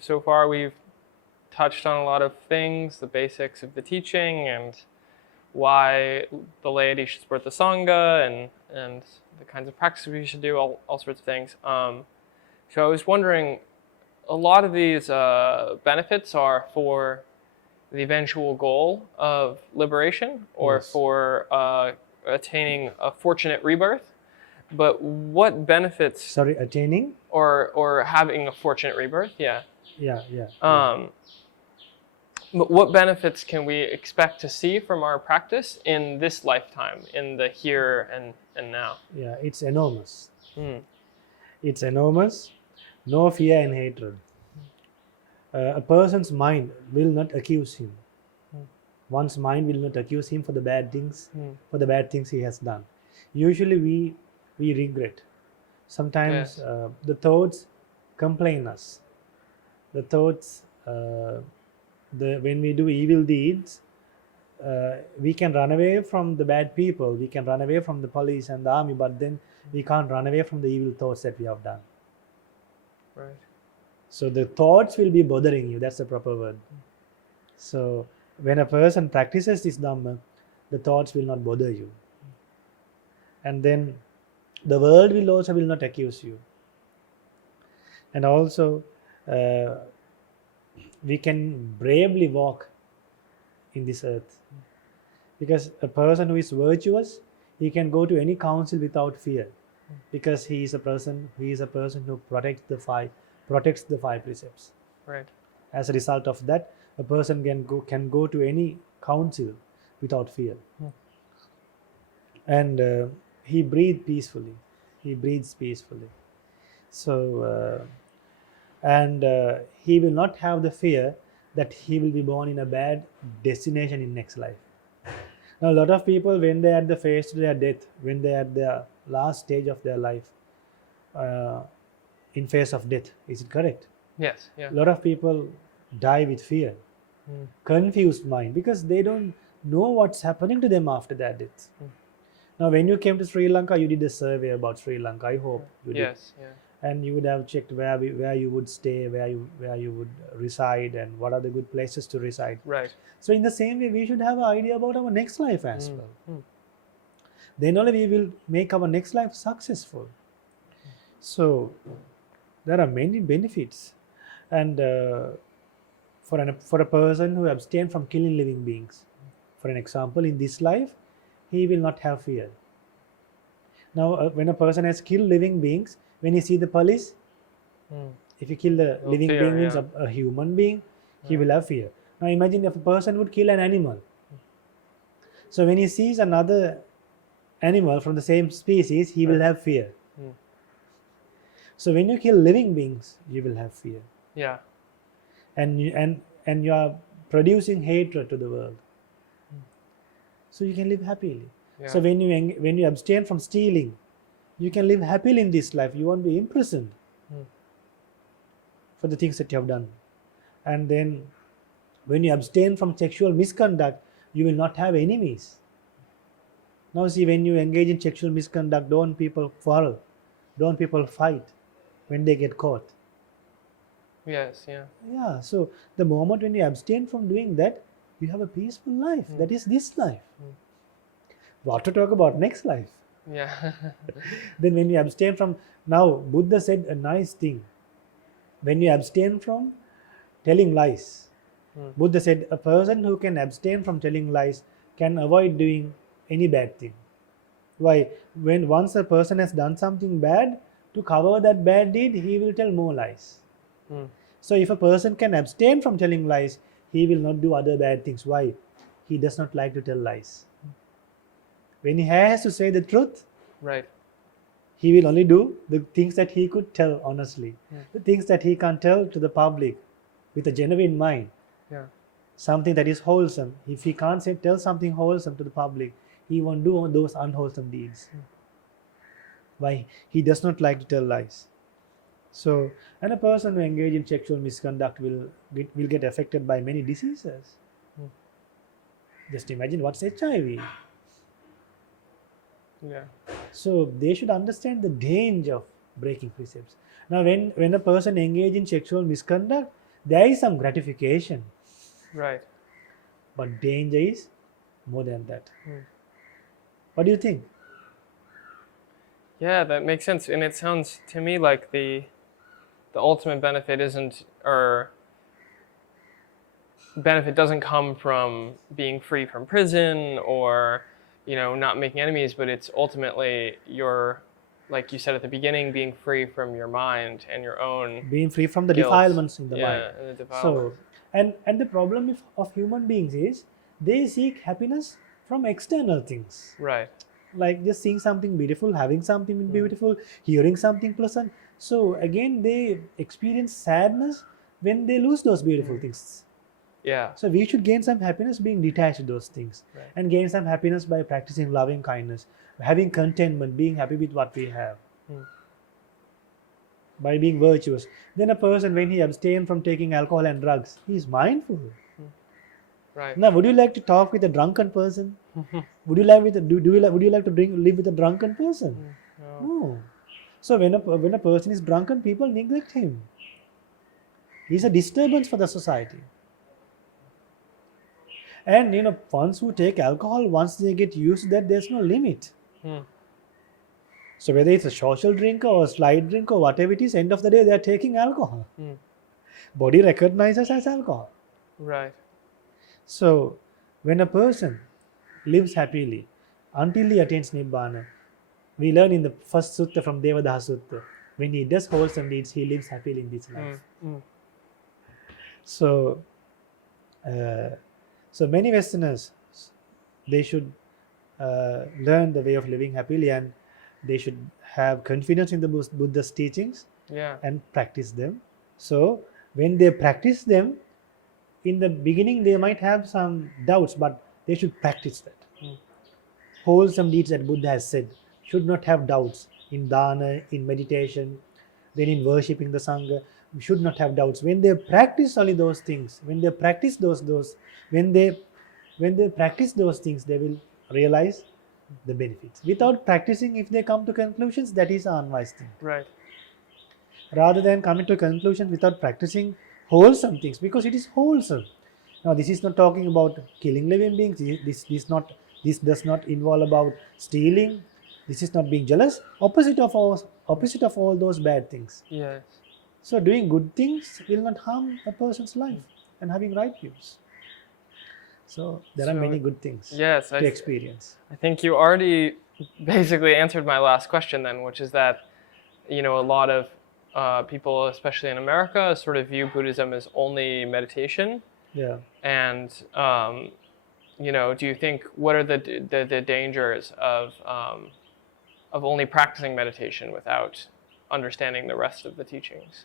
So far we've touched on a lot of things, the basics of the teaching and why the laity should support the Sangha and the kinds of practices we should do, all sorts of things. So I was wondering, a lot of these benefits are for the eventual goal of liberation or Yes. for attaining a fortunate rebirth. But what benefits, Sorry, attaining? or having a fortunate rebirth, yeah. Yeah. But what benefits can we expect to see from our practice in this lifetime, in the here and now? Yeah, it's enormous. Mm. It's enormous. No fear and hatred. A person's mind will not accuse him. One's mind will not accuse him for the bad things, for the bad things he has done. Usually we regret. Sometimes Yes. The thoughts complain us. The thoughts, when we do evil deeds, we can run away from the bad people, we can run away from the police and the army, but then we can't run away from the evil thoughts that we have done. Right. So the thoughts will be bothering you, that's the proper word. So when a person practices this Dhamma, the thoughts will not bother you. And then the world will not accuse you. And also we can bravely walk in this earth. Because a person who is virtuous, he can go to any council without fear. Because he is a person who protects the five precepts. Right. As a result of that, a person can go to any council without fear. And he breathes peacefully. So he will not have the fear that he will be born in a bad destination in next life. Now a lot of people, when they are at the face to their death, when they are at the last stage of their life, in face of death, is it correct? Yes. Yeah. A lot of people die with fear, confused mind, because they don't know what's happening to them after their death. Now when you came to Sri Lanka, you did a survey about Sri Lanka, I hope you did. Yes. Yeah. And you would have checked where you would stay, where you would reside, and what are the good places to reside. Right. So in the same way, we should have an idea about our next life as well. Then only we will make our next life successful. So there are many benefits. And for a person who abstains from killing living beings, for an example, in this life, he will not have fear. Now when a person has killed living beings, when he see the police, if you kill the living being, means a human being, he will have fear. Now imagine if a person would kill an animal. So when he sees another animal from the same species, he will have fear. So when you kill living beings, you will have fear. Yeah. And you are producing hatred to the world. So you can live happily. Yeah. So when you abstain from stealing, you can live happily in this life. You won't be imprisoned for the things that you have done. And then when you abstain from sexual misconduct, you will not have enemies. Now see, when you engage in sexual misconduct, don't people quarrel? Don't people fight when they get caught? Yes. Yeah. Yeah, so the moment when you abstain from doing that, you have a peaceful life. That is this life. What to talk about next life? Yeah. Then when you abstain from, now Buddha said a nice thing. When you abstain from telling lies, Buddha said a person who can abstain from telling lies can avoid doing any bad thing. Why? When once a person has done something bad, to cover that bad deed, he will tell more lies. So if a person can abstain from telling lies, he will not do other bad things. Why? He does not like to tell lies. When he has to say the truth, Right. he will only do the things that he could tell honestly. The things that he can't tell to the public with a genuine mind. Yeah. Something that is wholesome. If he can't tell something wholesome to the public, he won't do those unwholesome deeds. Why? He does not like to tell lies. So, and a person who engages in sexual misconduct will get affected by many diseases. Just imagine what's HIV. Yeah. So they should understand the danger of breaking precepts. Now, when a person engages in sexual misconduct, there is some gratification, Right. but danger is more than that. Hmm. What do you think? Yeah, that makes sense. And it sounds to me like the ultimate benefit isn't, or benefit doesn't come from being free from prison or, not making enemies, but it's ultimately like you said at the beginning, being free from your mind and your own Being free from the guilt. defilements in the mind. And the defilements. So, and the problem of human beings is they seek happiness from external things. Right. Like just seeing something beautiful, having something beautiful, hearing something pleasant. So again, they experience sadness when they lose those beautiful things. Yeah. So we should gain some happiness being detached to those things, Right. and gain some happiness by practicing loving kindness, having contentment, being happy with what we have, by being virtuous. Then a person, when he abstains from taking alcohol and drugs, he is mindful. Right. Now, would you like to talk with a drunken person? Would you like would you like to live with a drunken person? No. So when a person is drunken, people neglect him. He's a disturbance for the society. And ones who take alcohol, once they get used to that, there's no limit. So whether it's a social drink or a slight drink or whatever it is, end of the day, they're taking alcohol. Body recognizes as alcohol. Right. So when a person lives happily until he attains Nibbana, we learn in the first sutta from Devadaha Sutta, when he does wholesome deeds, he lives happily in this life. So many Westerners, they should learn the way of living happily, and they should have confidence in the Buddha's teachings and practice them. So when they practice them, in the beginning they might have some doubts, but they should practice that. Wholesome deeds that Buddha has said should not have doubts. In dana, in meditation, then in worshipping the Sangha, we should not have doubts. When they practice only those things, when they practice when they practice those things, they will realize the benefits. Without practicing, if they come to conclusions, that is an unwise thing. Right. Rather than coming to a conclusion without practicing wholesome things, because it is wholesome. Now, this is not talking about killing living beings. This does not involve about stealing. This is not being jealous. Opposite of all those bad things. Yes. So doing good things will not harm a person's life, and having right views. So there are many good things to experience. I think you already basically answered my last question then, which is that, a lot of people, especially in America, sort of view Buddhism as only meditation. Yeah. And, do you think, what are the dangers of only practicing meditation without understanding the rest of the teachings?